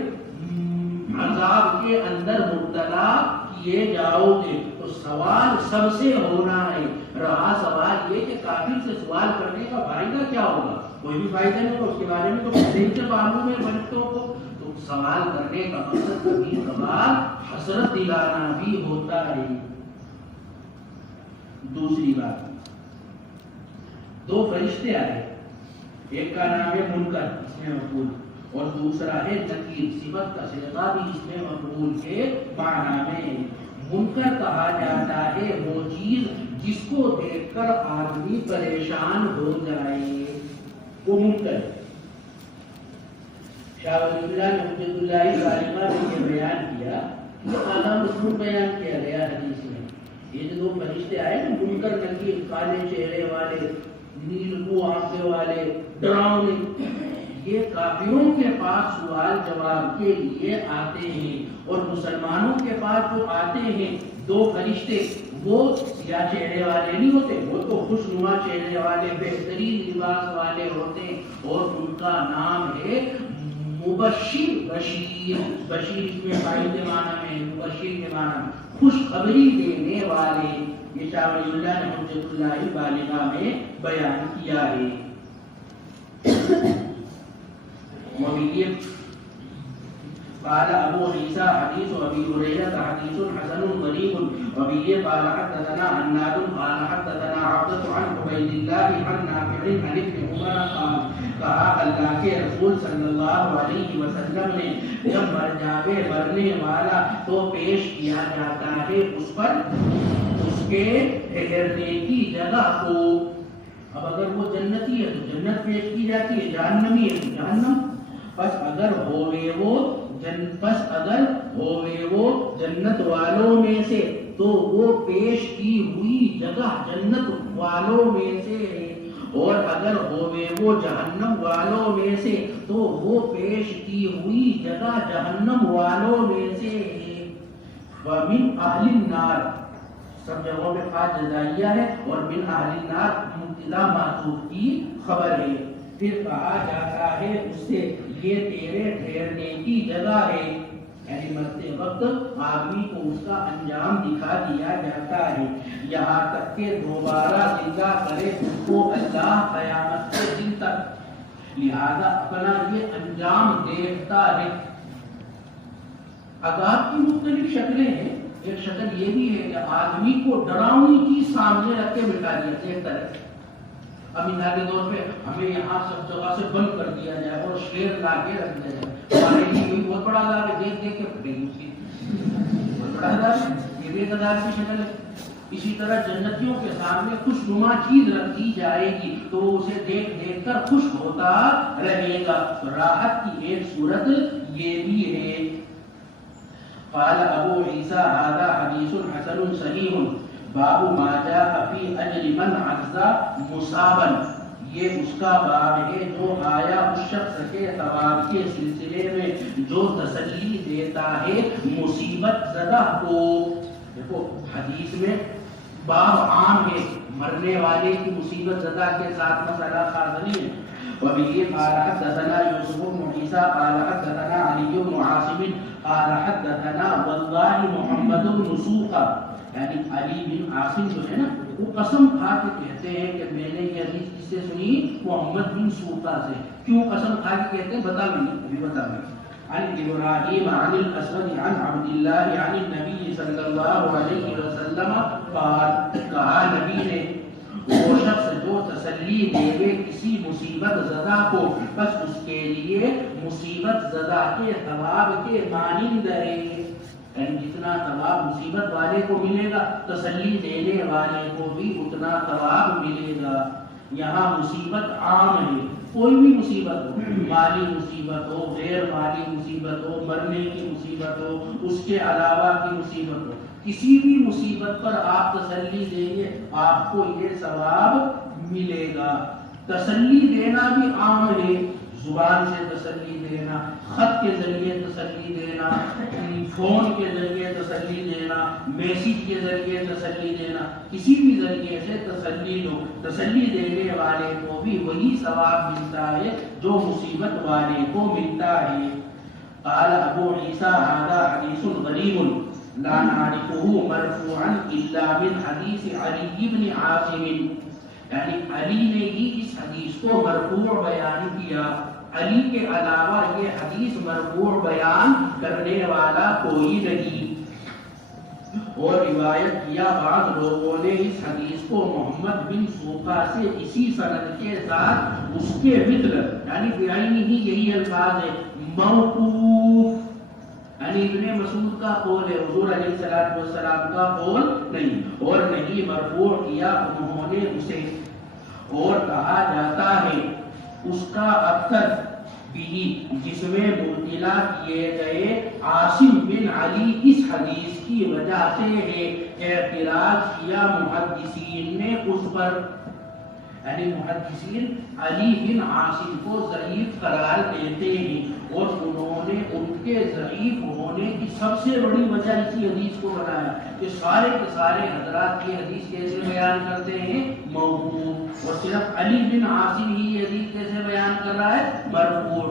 عذاب کے اندر مبتلا کیے جاؤ گے۔ تو سوال سب سے ہونا ہے، رہا سوال یہ کہ کافر سے سوال کرنے کا فائدہ کیا ہوگا، کوئی بھی فائدہ نہیں ہوگا، اس کے بارے میں تو پہلے سے معلوم ہے بچوں کو، تو سوال کرنے کا مقصد کبھی کبھار حسرت دلانا بھی ہوتا ہے۔ دوسری بات، 2 فرشتے آئے، ایک کا نام ہے منکر، اس میں مفعول، اور دوسرا ہے نکیر، صفت کا صیغہ بھی اس میں مفعول کے معنی میں۔ منکر کہا جاتا ہے وہ چیز جس کو دیکھ کر آدمی پریشان ہو جائے، وہ منکر۔ شاہ ولی اللہ نے حجت اللہ کاریمہ میں یہ بیان کیا، یہ اعلیٰ مضمون بیان کیا گیا حدیث میں۔ یہ جو 2 فرشتے آئے نا، منکر نکیر، کالے چہرے والے، نیل کو آنکھیں والے، ڈراؤنے، یہ کافروں کے پاس سوال جواب کے لیے آتے ہیں، اور مسلمانوں کے پاس جو آتے ہیں 2 فرشتے، وہ سیاہ چہرے والے نہیں ہوتے، وہ تو خوشنما چہرے والے، بہترین لباس والے ہوتے ہیں، اور ان کا نام ہے مبشر، بشیر، بشیر اس میں فاعل کے معنی میں، مبشر کے معنی میں خوشخبری دینے والے۔ یہ شاہ ولی اللہ نے حجت اللہ بالغہ میں بیان کیا ہے۔ قال ابو عيسى حديث ابي هريره حديث حسن غريب وبه قال حدثنا عناد قال حدثنا عبدة عن عبيد الله عن نافع عن ابن عمر قال کہا اللہ کے رسول صلی اللہ علیہ وسلم نے جب مر جاوے مرنے والا تو پیش کیا جاتا ہے اس پر اس کے ٹھہرنے کی جگہ کو. اب اگر وہ جنتی ہے تو جنت پیش کی جاتی ہے, جہنمی ہے تو جہنم. پس اگر ہوئے وہ جنت والوں میں سے تو وہ پیش کی ہوئی جگہ جنت والوں میں سے ہے, اور اگر ہوئے وہ جہنم والوں میں سے تو وہ پیش کی ہوئی جگہ جہنم والوں میں سے ہے. وَمِنْ أَهْلِ النَّارِ سب جگہوں میں خاص جزائیہ ہے, اور من اہل النار مبتدا محذوف کی خبر ہے. پھر کہا جاتا ہے اس سے یہ تیرے ٹھہرنے کی جگہ ہے, یعنی مرتے وقت آدمی کو اس کا انجام دکھا دیا جاتا ہے یہاں تک کہ دوبارہ زندہ کرے اس کو اللہ قیامت کے دن تک, لہذا اپنا یہ انجام دیکھتا ہے. عذاب کی مختلف شکلیں ہیں. ایک شکل یہ بھی ہے کہ آدمی کو ڈراؤنی چیز سامنے رکھ کے مٹا دیا دیکھتا ہے. اب مثال کے طور پہ ہمیں یہاں سب جگہ سے بند کر دیا جائے اور شیر لا کے رکھ دیا جائے, ہمارے لیے کوئی بہت بڑا عذاب ہے, دیکھ دیکھ کے پھٹے گی اس کی, بہت بڑا عذاب ہے. یہ بھی ایک عذاب کی شکل ہے. اسی طرح جنتیوں کے سامنے خوشنما چیز رکھ دی جائے گی تو وہ اسے دیکھ دیکھ کر خوش ہوتا رہے گا. راحت کی ایک صورت یہ بھی ہے. قال ابو عیسیٰ هذا حدیث حسن صحیح باب ما جاء فی اجر من عجزا مصابا. یہ اس کا باب ہے جو آیا اس شخص کے ثواب کے سلسلے میں جو تسلی دیتا ہے مصیبت زدہ کو. دیکھو حدیث میں باب عام ہے, مرنے والے کی مصیبت زدہ کے ساتھ مسئلہ خاص نہیں ہے. وبه قال حدثنا يوسف بن عيسى قال حدثنا علي بن عاصم قال حدثنا والله محمد بن سوقا, یعنی علی بن عاصم جو ہے نا وہ قسم کھا کے کہتے ہیں کہ میں نے یہ حدیث کس سے سنی, محمد بن سوقا سے. کیوں قسم کھا کے کہتے ہیں بتا میں ابھی بتا میں. عن ابراہیم عن الاسود عن عبد اللہ عن النبی صلی اللہ علیہ وسلم قال, کہا نبی نے وہ شخص جو تسلی دے گے کسی مصیبت زدہ کو بس اس کے لیے مصیبت زدہ کے ثواب کے مانند ہے. یعنی جتنا ثواب مصیبت والے کو ملے گا تسلی دینے والے کو بھی اتنا ثواب ملے گا. یہاں مصیبت عام ہے, کوئی بھی مصیبت ہو, مالی مصیبت ہو, غیر مالی مصیبت ہو, مرنے کی مصیبت ہو, اس کے علاوہ کی مصیبت ہو, کسی بھی مصیبت پر آپ تسلی دیں گے آپ کو یہ ثواب ملے گا. تسلی دینا بھی عام ہے, زبان سے تسلی دینا, خط کے ذریعے تسلی دینا, فون کے ذریعے تسلی دینا, میسیج کے ذریعے تسلی دینا, کسی بھی ذریعے سے تسلی دو. تسلی دینے والے کو بھی وہی ثواب ملتا ہے جو مصیبت والے کو ملتا ہے. قال ابو عیسیٰ هذا حدیث غریب لا نعرفه مرفوعا الا من حدیث علی بن عاصم. یعنی علی نے ہی اس حدیث کو مرفوع بیان کیا, علی کے علاوہ یہ حدیث مرفوع بیان کرنے والا کوئی نہیں. اور روایت کیا بعض لوگوں نے اس حدیث کو محمد بن سوقا سے اسی سند کے ساتھ اس کے مثل یعنی بعینہ ہی یہی الفاظ ہے موقوف, یعنی ابن مسعود کا قول ہے, حضور علیہ السلام کا قول نہیں, اور نہیں مرفوع کیا انہوں نے اسے. اور کہا جاتا ہے اس کا اکثر بھی جس میں مبتلا کیے گئے عاصم بن علی اس حدیث کی وجہ سے ہے. اعتراض کیا محدثین نے اس پر, یعنی محدثین علی بن عاصم کو ضعیف قرار دیتے ہیں اور انہوں نے ان کے ضعیف ہونے کی سب سے بڑی وجہ اسی حدیث کو بنایا کہ سارے کے سارے حضرات یہ حدیث کیسے بیان کرتے ہیں موقوف, اور صرف علی بن عاصم ہی یہ حدیث کیسے بیان کر رہا ہے مرفوع.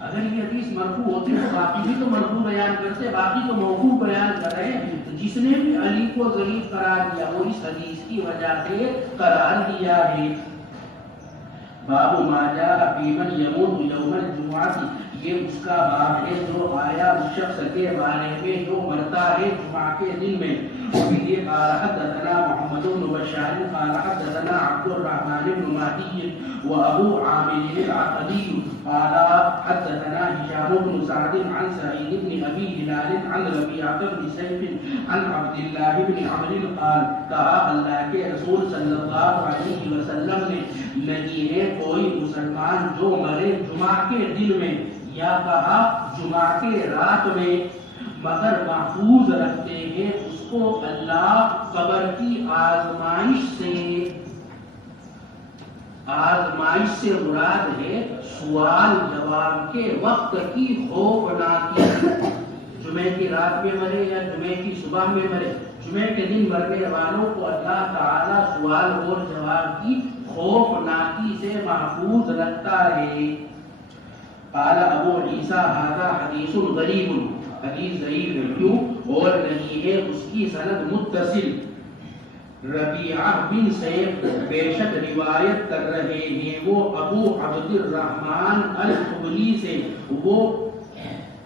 اگر یہ حدیث مرفوع ہوتی تو باقی بھی تو مرفوع بیان کرتے, باقی تو موقوف بیان کر رہے ہیں. تو جس نے بھی علی کو ضعیف قرار دیا وہ اس حدیث کی وجہ سے قرار دیا ہے. باب ما جاء فی من یموت یوم الجمعہ، یہ اس کا باب ہے جو آیا اس شخص کے بارے میں جو مرتا ہے جمعہ کے دن میں۔ وبه قال حدثنا محمد بن بشار قال حدثنا عبد الرحمن بن مهدي وابو عامر العقدي قال حدثنا هشام بن سعد عن سعيد بن ابي هلال عن ربيعة بن سيف عن عبد الله بن عمرو قال کہا اللہ کے رسول صلی اللہ علیہ وسلم نے نہیں ہے کوئی مسلمان جو مرے جمعہ کے دن میں یا کہا جمعہ کے رات میں مگر محفوظ رکھتے ہیں اس کو اللہ قبر کی آزمائش سے مراد ہے سوال جواب کے وقت کی خوفناکی۔ جمعے کی رات میں مرے یا جمعے کی صبح میں مرے، جمعے کے دن مرنے والوں کو اللہ تعالی سوال اور جواب کی خوفناکی سے محفوظ رکھتا ہے۔ قال ابو عیسیٰ ھذا حدیث غریب، حدیث ضعیف ہے، کیوں؟ اور نہیں ہے اس کی سند متصل۔ ربیعہ بن سیف بے شک روایت کر رہے ہیں وہ ابو عبد الرحمن الحبلی سے، وہ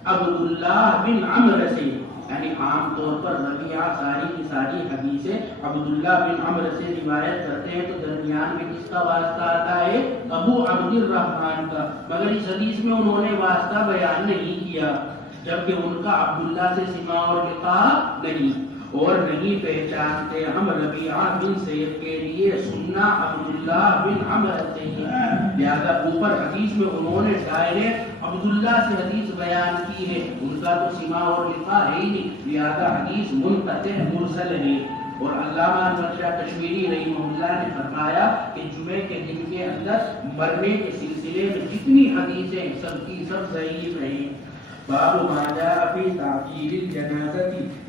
عبداللہ بن عمرو سے، یعنی عام طور پر ربیعہ ساری کی ساری حدیثیں عبداللہ بن عمرو سے روایت کرتے ہیں تو درمیان میں کس کا واسطہ آتا ہے؟ ابو عبد الرحمن کا، مگر اس حدیث میں انہوں نے واسطہ بیان نہیں کیا، جبکہ ان کا عبداللہ سے سما اور لقاء نہیں، اور نہیں پہچانتے ہم ربیعہ بن سیف کے لیے سننا عبداللہ بن عمرو سے ہی، لہذا اوپر حدیث میں انہوں نے ڈائریکٹ عبداللہ سے حدیث بیان کی ہے، ان کا تو سما اور لقاء ہے ہی نہیں، لہذا حدیث منقطع مرسل ہے۔ اور علامہ انور شاہ کشمیری رحمہ اللہ نے فرمایا کہ جمعے کے دن کے اندر مرنے کے سلسلے میں جتنی حدیثیں سب کی سب ضعیف ہیں۔ باب ما جاء فی تعجیل الجنازہ،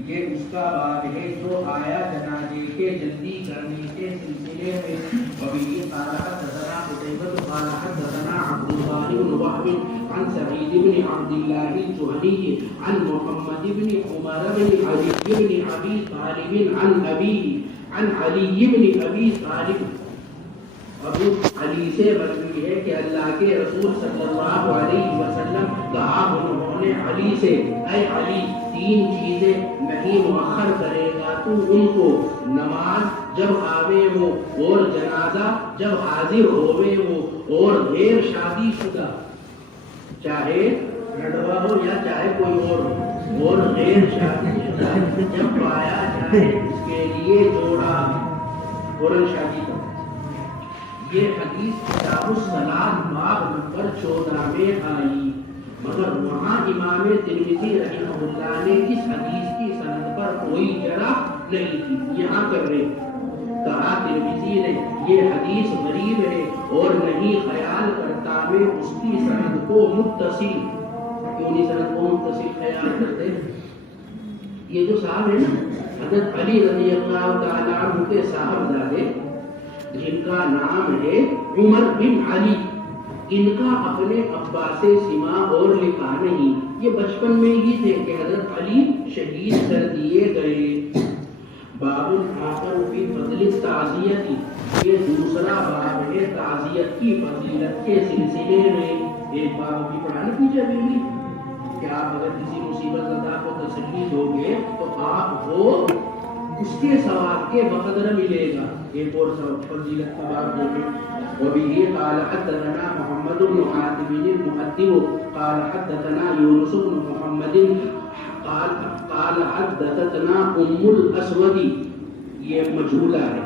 یہ اس کا باب ہے جو آیا جنازے کے جلدی کرنے کے سلسلے میں۔ وبه قال حدثنا قتيبة قال حدثنا عبد الله بن وهب عن سعيد بن عبد الله الجهني عن محمد بن عمر بن علي بن ابي طالب عن ابيه عن علي بن ابي طالب، ابو علی سے مروی ہے کہ اللہ کے رسول صلی اللہ علیہ وسلم کہا انہوں نے علی سے، اے علی تین چیزیں نہیں مؤخر کرے گا تو ان کو، نماز جب آوے ہو اور جنازہ جب حاضر ہوئے ہو اور غیر شادی شدہ، چاہے رڈوا ہو یا چاہے کوئی اور ہو، اور غیر شادی شدہ جب پایا جائے اس کے لیے جوڑا فوراً شادی کا۔ یہ حدیث کتاب الصلاۃ باب نمبر 14 میں آئی، مگر وہاں امام ترمذی رحمہ اللہ نے اس حدیث کی سند پر کوئی جرح نہیں کی۔ یہاں کر رہے کہا ترمذی نے یہ حدیث غریب ہے اور نہیں خیال کرتا میں اس کی سند کو متصل۔ کیوں نہیں سند کو متصل خیال کرتے؟ یہ جو صاحب ہے نا حضرت علی رضی اللہ تعالیٰ عنہ کے صاحبزادے جن کا نام ہے عمر بن علی، ان کا اپنے ابا سے سما اور لقاء نہیں، یہ بچپن میں ہی تھے کہ حضرت علی شہید کر دیے گئے۔ باب آخر فی فضل التعزیت، یہ دوسرا باب ہے تعزیت کی فضیلت کے سلسلے میں۔ ایک باب بھی پڑھا نہیں پیچھے ابھی بھی کہ آپ اگر کسی مصیبت زدہ کو تسلی دو گے تو آپ کو اس کے ثواب کے بقدر ملے گا۔ ایک اور فضیلت کا باب دیکھیں۔ وبه قال حدثنا محمد بن عاتب المؤدب قال حدثنا يونس بن محمد قال حدثتنا ام الاسود، یہ مجهولہ ہے،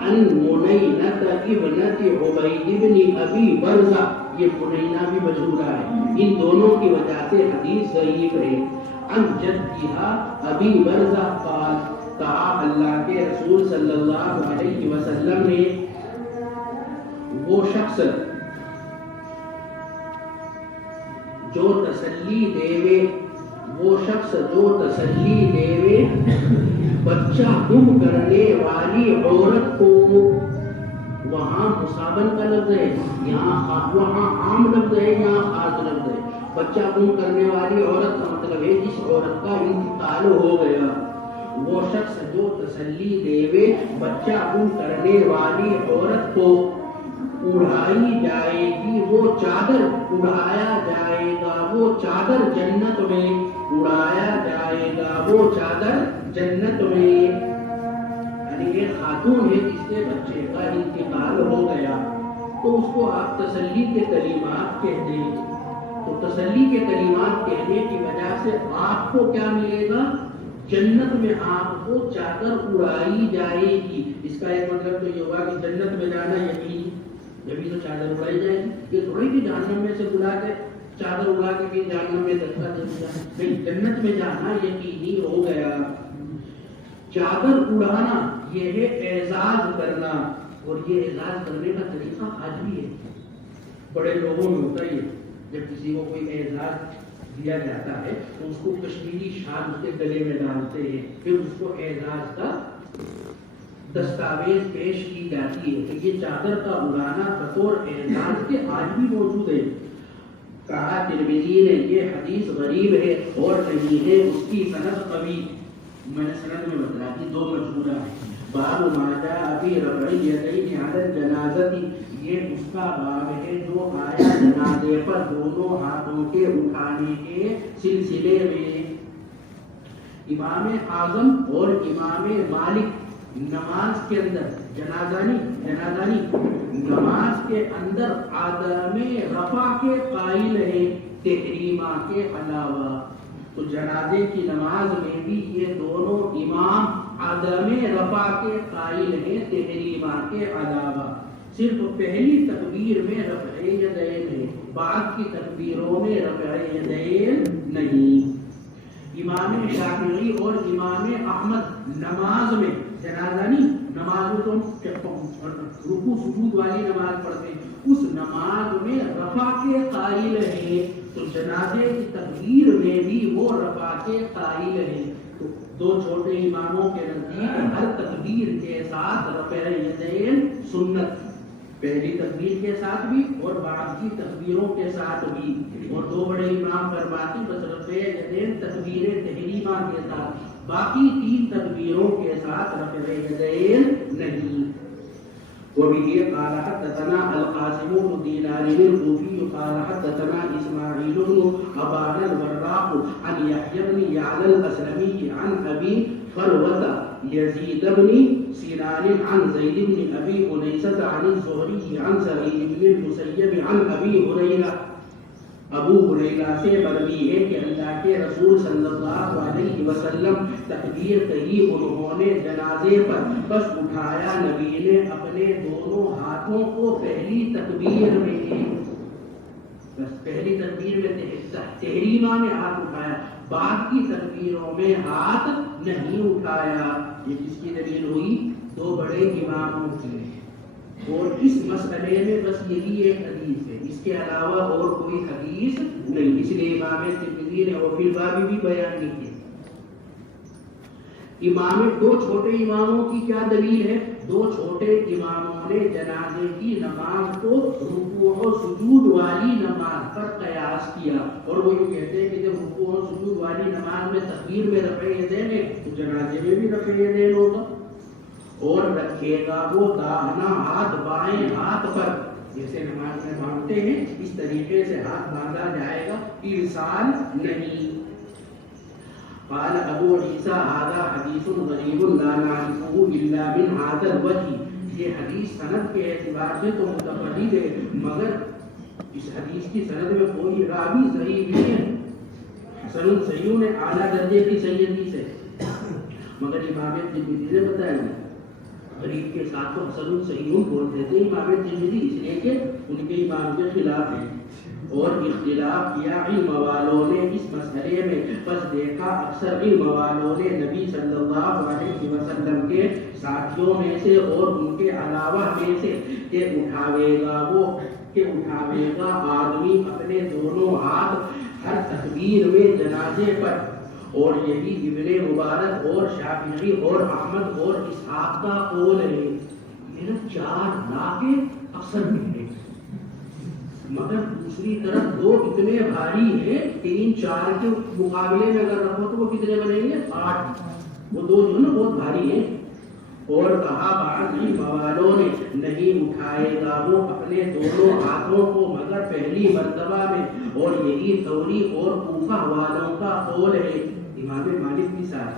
عن منینہ ابنت عبید بن ابی برزہ، یہ منینہ بھی مجهولہ ہے، ان دونوں کی وجہ سے حدیث ضعیف ہے۔ عن جدها ابی برزہ قال، کہا اللہ کے رسول صلی اللہ علیہ وسلم نے وہ شخص جو تسلی دے بچہ گم کرنے والی عورت کو، وہاں مصابن کا لفظ ہے، وہاں عام لفظ ہے، یہاں خاص لفظ ہے۔ بچہ گم کرنے والی عورت کا مطلب ہے جس عورت کا انتقال ہو گیا، وہ شخص جو تسلی دے بچہ گم کرنے والی عورت کو، اڑائی جائے گی وہ چادر، اڑایا جائے گا وہ چادر جنت میں، اڑایا جائے گا وہ چادر جنت میں۔ یعنی ایک خاتون ہے جس کے بچے کا انتقال ہو گیا تو اس کو آپ تسلی کے کلمات کہہ دیں، تو تسلی کے کلمات کہنے کی وجہ سے آپ کو کیا ملے گا؟ جنت میں آپ کو چادر اڑائی جائے گی۔ اس کا ایک مطلب تو یہ ہوا کہ جنت میں جانا یقین، جبھی تو چادر اڑائی جائے گی، یہ تھوڑی کہ جہنم میں سے بلا کے چادر اڑا کے بھی جہنم میں دھکا دے دیا، نہیں، جنت میں جانا یقینی ہو گیا۔ چادر اڑانا یہ ہے اعزاز کرنا، اور یہ اعزاز کرنے کا طریقہ آج بھی ہے، بڑے لوگوں میں ہوتا ہی ہے۔ جب کسی کو کوئی اعزاز دیا جاتا ہے تو اس کو کشمیری شال اس کے گلے میں ڈالتے ہیں، پھر اس کو اعزاز کا دستاویز پیش کی جاتی ہے۔ تو یہ چادر کا اڑانا بطور اعزاز کے آج بھی موجود ہے۔ کہا ترمذی نے یہ حدیث غریب ہے اور نہیں ہے اس کی سند قوی۔ میں نے سند میں بتایا کہ دو مجبورہ ہے۔ باب ما جاء فی رفع الیدین علی الجنازہ، یہ اس کا باب ہے جو آیا جنازے پر دونوں ہاتھوں کے اٹھانے کے سلسلے میں۔ امام اعظم اور امام مالک نماز کے اندر جنازانی نماز کے اندر عدم رفع کے قائل ہیں تحریمہ کے علاوہ۔ تو جنازے کی نماز میں بھی یہ دونوں امام عدم رفع کے قائل ہیں تحریمہ کے علاوہ۔ صرف پہلی تکبیر میں رفع یدین ہے، بعد کی تکبیروں میں رفع یدین نہیں۔ امام شافعی اور امام احمد نماز میں جنازانی نماز میں تو رکوع سجود والی نماز پڑھتے ہیں، اس نماز میں رفع کے قائل ہیں، تو جنازے کی تکبیر میں بھی وہ رفع کے قائل ہیں۔ تو دو چھوٹے اماموں کے نزدیک ہر تکبیر کے ساتھ رفع یدین سنت، پہلی تکبیر کے ساتھ بھی اور بعد کی تکبیروں کے ساتھ بھی۔ اور دو بڑے امام فرماتے ہیں بس رفع یدین تکبیر تحریمہ کے ساتھ، باقی تین تکبیروں کے ساتھ رفع یدین نہیں۔ وبه قال حدثنا القاسم بن دينار الكوفي قال حدثنا اسماعيل بن ابان الوراق عن يحيى بن يعلى الاسلمي عن ابي فروة يزيد بن سنان عن زيد بن ابي انيسة عن الزهري عن سعيد بن المسيب عن ابي هريرة۔ ابو ہریرہ سے مروی ہے کہ اللہ کے رسول صلی اللہ علیہ وسلم تکبیر کہی انہوں نے جنازے پر، بس اٹھایا نبی نے اپنے دونوں ہاتھوں کو پہلی تکبیر میں، بس پہلی تکبیر میں تحریمہ میں ہاتھ اٹھایا، بعد کی تکبیروں میں ہاتھ نہیں اٹھایا۔ یہ کس کی دلیل ہوئی؟ دو بڑے اماموں کی۔ اور اس مسئلے میں بس یہی ایک حدیث ہے، اس کے علاوہ اور کوئی حدیث نہیں، اس لیے امام ترمذی نے اور پھر بابی بھی بیان نہیں کیا۔ امام دو چھوٹے اماموں کی کیا دلیل ہے؟ دو چھوٹے اماموں نے جنازے کی نماز کو رکوع و سجود والی نماز پر قیاس کیا، اور وہ یہ کہتے ہیں کہ جب رکوع و سجود والی نماز میں تکبیر میں رفع یدین ہے تو جنازے میں بھی رفع یدین ہوگا، اور رکھے گا وہ داہنا ہاتھ بائیں ہاتھ پر، جیسے نماز میں باندھتے ہیں اس طریقے سے ہاتھ باندھا جائے گا، ارسال نہیں۔ قال ابو عیسیٰ هذا حدیث غریب لا نعرفه الا من هذا الوجه، یہ حدیث سند کے اعتبار سے تو متفرد ہے، مگر اس حدیث کی سند میں کوئی راوی صحیح نہیں ہے، حسن صحیح نے اعلیٰ درجے کی صحیح حدیث ہے، مگر امام ترمذی نے بتایا غریب کے ساتھ تو حسن صحیح بولتے تھے امام ترمذی، اس لیے کہ ان کے امام کے خلاف ہیں، اور اختلاف کیا علم والوں نے اس مسئلے میں، بس دیکھا اکثر علم والوں نے نبی صلی اللہ علیہ وسلم کے ساتھیوں میں سے اور ان کے علاوہ میں سے کہ اٹھاوے گا آدمی اپنے دونوں ہاتھ ہر تکبیر میں جنازے پر، اور یہی ابن مبارک اور شافعی اور احمد اور اسحاق کا قول ہے۔ میرا 4 لاکھ اکثر ملے، مگر دوسری طرف دو اتنے بھاری ہیں، 3 4 کے مقابلے میں اگر رکھو تو وہ کتنے بنیں گے؟ 8۔ وہ دو جو نا بہت بھاری ہیں، اور کہا بعض علم والوں نے نہیں اٹھائے گا وہ اپنے دونوں ہاتھوں کو مگر پہلی مرتبہ میں، اور یہی ثوری اور کوفہ والوں کا قول ہے، امام مالک بھی ساتھ۔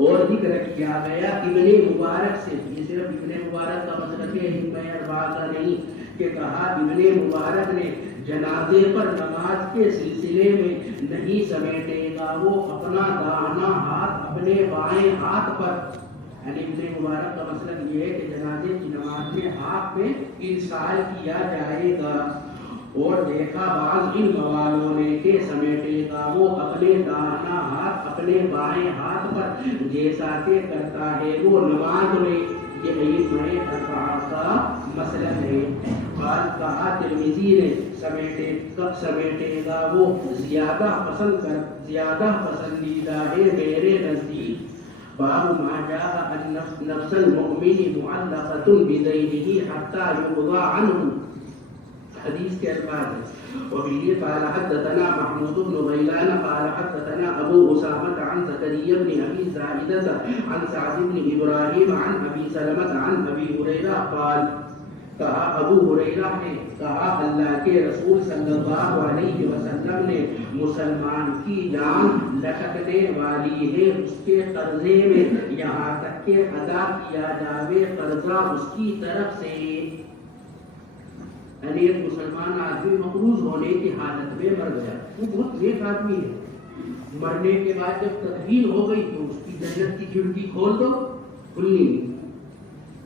اور ذکر کیا گیا ابن مبارک سے، یہ صرف ابن مبارک کا مسلک ہے، میں اربعہ کا نہیں، کہ کہا ابن مبارک نے جنازے پر نماز کے سلسلے میں نہیں سمیٹے گا وہ اپنا داہنا ہاتھ اپنے بائیں ہاتھ پر، یعنی ابن مبارک کا مسلک یہ ہے کہ جنازے کی نماز میں ہاتھ میں ارسال کیا جائے گا، اور دیکھا بعض علم والوں نے کہ سمیٹے گا وہ اپنے داہنا ہاتھ اپنے بائیں ہاتھ پر جیسا کہ کرتا ہے وہ نماز میں، یہ ایک میں اربعہ کا مسلک ہے۔ قال کہا ترمذی نے سمیٹے گا وہ زیادہ پسندیدہ ہے میرے نزدیک۔ باب ما جاء ان نفس المؤمن معلقة بدينه حتى يقضى عنه، حدیث کے الفاظ ہیں۔ وبه قال حدثنا محمود بن غيلان قال حدثنا ابو اسامة عن زكريا بن ابي زائدة عن سعد بن ابراهيم عن ابي سلمة عن ابي هريرة قال، کہا ابو ہریرہ نے کہا اللہ کے رسول صلی اللہ علیہ وسلم نے مسلمان کی جان لٹکنے والی ہے اس کے قرضے میں یہاں تک کہ ادا کیا جاوے قرضہ اس کی طرف سے، یعنی ایک مسلمان آدمی مقروض ہونے کی حالت میں مر گیا، وہ بہت نیک آدمی ہے، مرنے کے بعد جب تدفین ہو گئی تو اس کی جنت کی کھڑکی کھول دو، کھلنی نہیں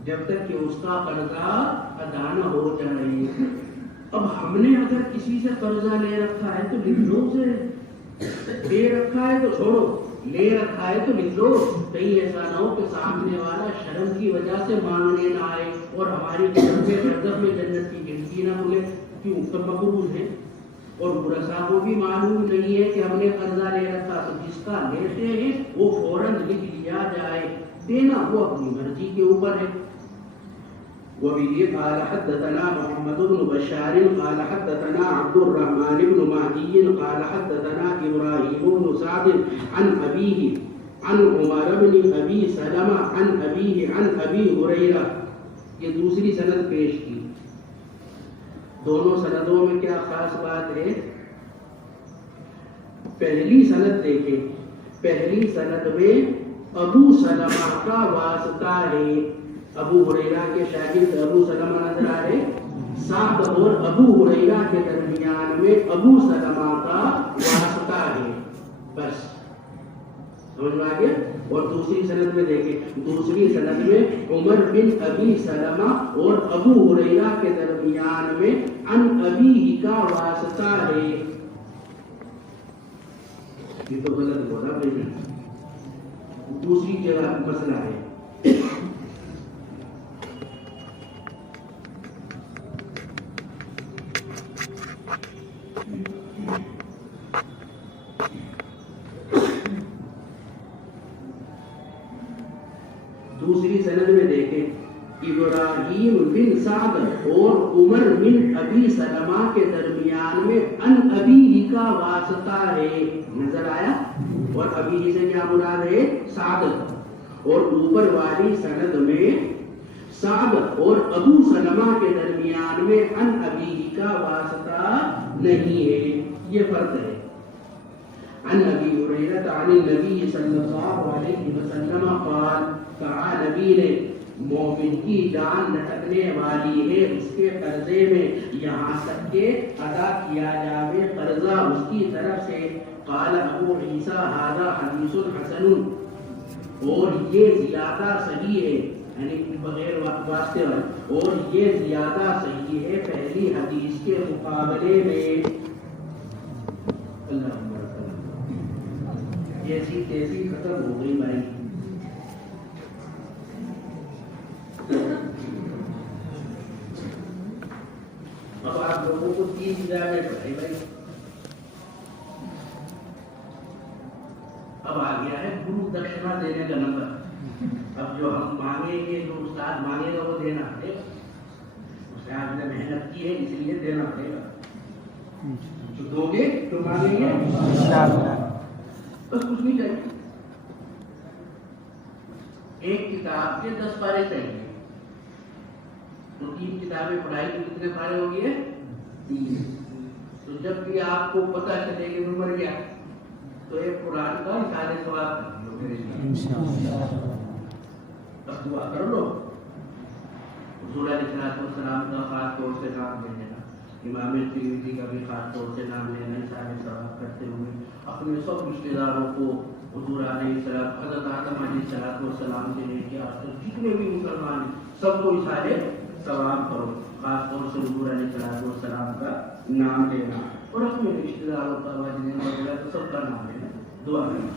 جب تک کہ اس کا قرضہ ادا نہ ہو جائے۔ اب ہم نے اگر کسی سے قرضہ لے رکھا ہے تو لکھ لو اسے، لے رکھا ہے تو چھوڑو، لے رکھا ہے تو لکھ لو، کہیں ایسا نہ ہو کہ سامنے والا شرم کی وجہ سے مانگنے نہ آئے اور ہماری قسم سے قرض میں جنت کی کھڑکی نہ کھلے، کیوں سب مقروض ہیں اور مرسا کو بھی معلوم نہیں ہے کہ ہم نے قرضہ لے رکھا، تو جس کا لیتے ہیں وہ فوراً لکھ لیا جائے، دینا وہ اپنی مرضی کے اوپر ہے۔ وبه قال حدثنا محمد بن بشار قال حدثنا عبد الرحمن بن مهدي قال حدثنا إبراهيم بن سعد عن أبيه عن عمر بن أبي سلمة عن أبيه عن أبي هريرة، یہ دوسری سند پیش کی۔ دونوں سندوں میں کیا خاص بات ہے؟ پہلی سند دیکھیں، پہلی سند میں ابو سلمہ کا واسطہ ہے، ابو ہریرہ کے شاگرد ابو سلمہ نظر آ رہے، سعد اور ابو ہریرہ کے درمیان میں ابو سلمہ کا واسطہ ہے، بس سمجھ میں آ گیا۔ اور دوسری سند میں دیکھیں، دوسری سند میں عمر بن ابی سلمہ اور ابو ہریرہ کے درمیان میں ان ابی کا واسطہ ہے، یہ تو غلط بولا بھائی، دوسری جگہ مسئلہ ہے۔ دوسری سند میں دیکھیں، ابراہیم بن سعد اور عمر بن ابی سلمہ کے درمیان میں ان ابی کا واسطہ ہے، نظر آیا، اور ابی سے کیا مراد ہے؟ سعد، اور اوپر والی سند میں سعد اور ابو سلمہ کے درمیان میں ان ابی کا واسطہ نہیں ہے، یہ فرق ہے۔ عن ابی ہریرہ عن النبی صلی اللہ علیہ وسلم قال، کہا نبی نے مومن کی جان لٹکنے والی ہے اس کے قرضے میں یہاں تک کہ ادا کیا جاوے قرضہ اس کی طرف سے۔ قال ابو عیسیٰ ھذا حدیث حسن، اور یہ زیادہ صحیح ہے، یعنی بغیر واسطے والے، اور یہ زیادہ صحیح ہے پہلی حدیث کے مقابلے میں۔ اللہ ایسی تیزی ختم ہو گئی بھائی، اب آپ لوگوں کو 30,000 میں پڑھائی بھائی، اب آ گیا ہے گرو دکشنا دینے کا نمبر، اب جو ہم مانگیں گے، جو استاد مانگے گا وہ دینا پڑے گا، استاد نے محنت کی ہے اس لیے دینا پڑے گا، جو دو گے تو مانگیں گے بس کچھ نہیں چاہیے۔ ایک کتاب کے 10 پارے چاہیے، تو 3 کتابیں پڑھائی تو کتنے پارے ہو گئے؟ 3۔ تو جب بھی آپ کو پتہ چلے کہ میں مر گیا تو ایک قرآن کا اشارے ثواب کر لو میرے لیے انشاءاللہ۔ اب دعا کر لو۔ حضور علیہ السلام کا خاص طور سے نام لے لینا، امام ترمذی کا بھی خاص طور سے نام لینا، اشارے ثواب کرتے ہوئے اپنے سب رشتے داروں کو حضور علیہ السلام، حضرت آدم علیہ السلام سے لے کے آج تک جتنے بھی مسلمان ہیں سب کو اشارے ثواب کرو، خاص طور سے حضور علیہ السلام کا نام لینا، اور اپنے رشتے داروں کا والدین وغیرہ تو سب کا نام لینا، دعا کرنا۔